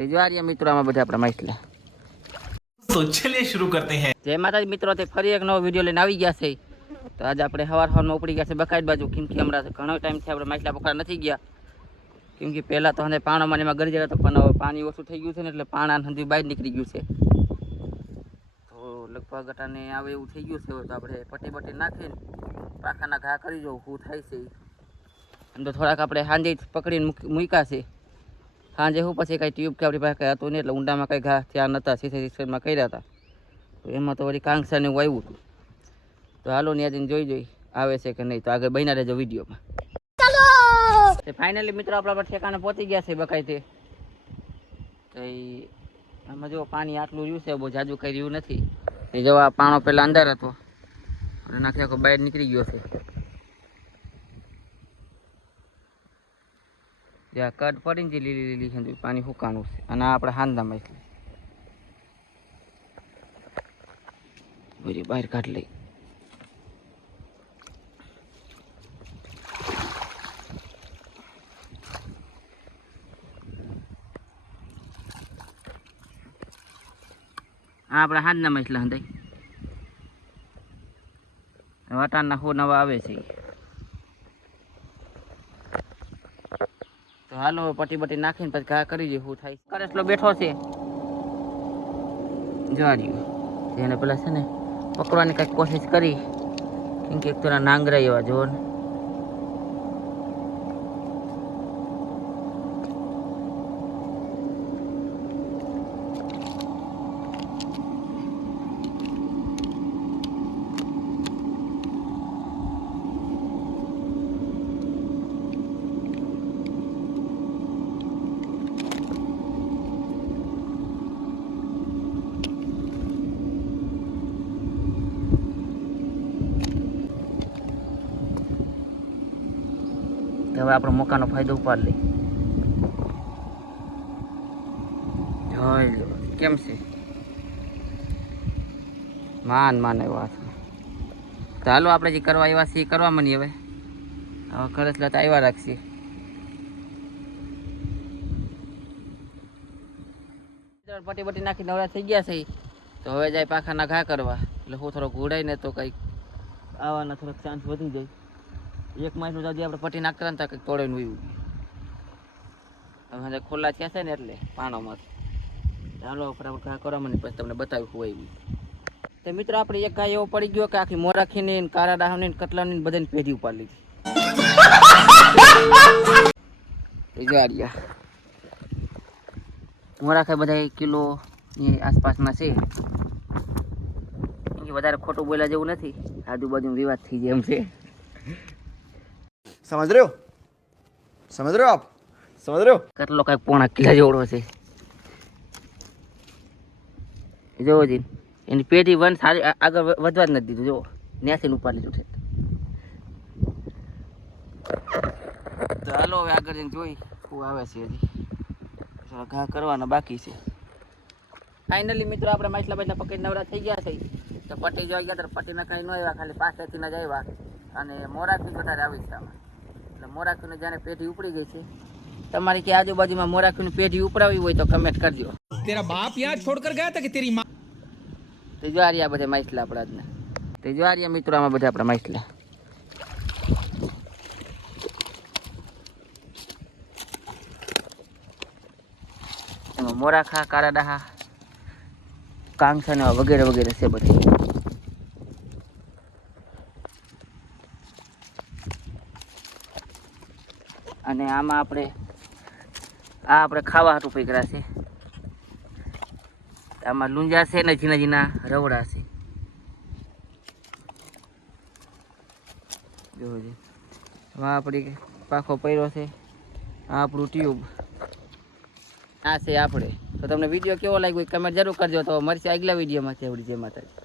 તે જો આ મિત્રો આમાં બધા આપણા માછલા. તો ચલિए शुरू करते हैं. જય માતાજી મિત્રો, તે ફરી એક નવો વિડીયો લઈને આવી ગયા છે. તો આજે આપણે સવારમાં ઉપડી ગયા છે બકાઈટ બાજુ, કેમ કે હમણાં ઘણો ટાઈમથી આપણે માછલા પકડવા નથી ગયા. કેમ કે પહેલાં તો હવે પાણામાં એમાં ગરી જતા, પણ હવે પાણી ઓછું થઈ ગયું છે ને એટલે પાણા સુધી બહાર નીકળી ગયું છે. તો લગભગ અટાને આવે એવું થઈ ગયું છે. તો આપણે પટ્ટી નાખીને પાખાના ઘા કરી જવું શું થાય છે. એમ તો થોડાક આપણે સાંજે પકડીને મૂક્યા છે. સાંજે હું પછી કાંઈ ટ્યુબ કે આપણી પાસે હતું નહીં, એટલે ઊંડામાં કંઈ ઘા ત્યાં નહોતા, સિસ્ટમમાં કર્યા હતા. તો એમાં તો વળી કાંકસાને એવું આવ્યું હતું. તો હાલો ને આજે જોઈ આવે છે કે નહીં. તો આગળ બન્યા રહેજો વિડીયોમાં. ફાઇનલી મિત્રો આપણા ઠેકાણે પહોંચી ગયા છે બકાઈથી. તો આમાં જો પાણી આટલું રહ્યું છે, બહુ જાજુ કંઈ રહ્યું નથી. એ જો આ પાણો પહેલાં અંદર હતો અને નાખી આખો બહાર નીકળી ગયો છે. જ્યાં કટ પડીને જે લીલી છે પાણી સુકાણું છે. અને આ આપણે હાંદા માછલી બધી બહાર કાઢી લઈ. આ આપણે હાંદના માછલા હંધાઈ વટાણના હો નવા આવે છે. તો હાલો પટ્ટી નાખીને પછી ઘા કરી દઈએ શું થાય. કરેસલો બેઠો છે જોવાડ્યું. એને પેલા છે ને પકડવાની કંઈક કોશિશ કરી, કેમ કે એક તો નાંગરા એવા જોવો ને. હવે આપણો મોકાનો ફાયદો ઉપાડ લઈ. જોઈ લો કેમ છે, માન એવા હાથમાં. તો હાલો આપણે જે કરવા આવ્યા છીએ કરવા મની. હવે ખરસલા તો આવ્યા રાખશે. પટ્ટી નાખી નવરા થઈ ગયા છે. તો હવે જાય પાખાના ઘા કરવા. એટલે હું થોડોક ઘોડાય ને તો કંઈક આવવાના થોડોક ચાન્સ વધી જાય. એક માસનું જાદી આપણે પટ્ટી નાખતા હતા કંઈક તોડે નું હવે ખોલ્લા થયા છે ને એટલે પાણામાં. ચાલો ફટાફટ ઘા કરવા મને પછી તમને બતાવ્યું હોય એવી. તો મિત્રો આપણે એક ઘા એવો પડી ગયો કે આખી મોરાખીની કારા ડાહની કટલાની બધાની પેઢી ઉપાડ લીધી. જોડ્યા મોરાખા બધા કિલોની આસપાસના છે. વધારે ખોટું બોલ્યા જેવું નથી, આજુબાજુ વિવાદ થઈ જાય એમ છે. समझ रहे हो आप समझ रहे हो. કેટલો કઈ પોણા કિલા જેવડો છે જોવો જી. એની પેઢી વન સારી આગળ વધવા જ નથી દીધું. જો ન્યાસી ઉપાડ લીધું છે. તો હાલો હવે આગળ જઈને જોઈ શું આવે છે. હજી ઘા કરવાના બાકી છે. ફાઇનલી મિત્રો આપણે માછલા પકડી નવરા થઈ ગયા છે. તો પટ્ટી જોઈ ગયા તો પટ્ટીના કાંઈ ન આવ્યા, ખાલી પાસેથી જ આવ્યા. અને મોરાથી વધારે આવી છે આમાં. એટલે મોરાખીને જાણે પેઢી ઉપડી ગઈ છે. તમારી કે આજુબાજુમાં મોરાખીની પેઢી ઉપડાવી હોય તો કમેન્ટ કરજો. तेरा बाप यहाँ छोड़कर गया था कि तेरी माँ. તે જો આ બધા માછલા આપણા આજના. તે જો આ મિત્રો આમાં બધા આપણા માછલા. એમાં મોરાખા, કાળા ડાહા, કાંગસા વગેરે છે બધી. અને આમાં આપણે ખાવા હાટું પકડ્યા છે. આમાં લુંજા છે ને ઝીણા રવડા છે. જોજો આપણી પાખો પડ્યો છે. આ આપણું ટ્યુબ આ છે આપણે. તો તમને વિડીયો કેવો લાગ્યો કમેન્ટ જરૂર કરજો. તો મળશે આગલા વિડીયોમાં. જય માતાજી.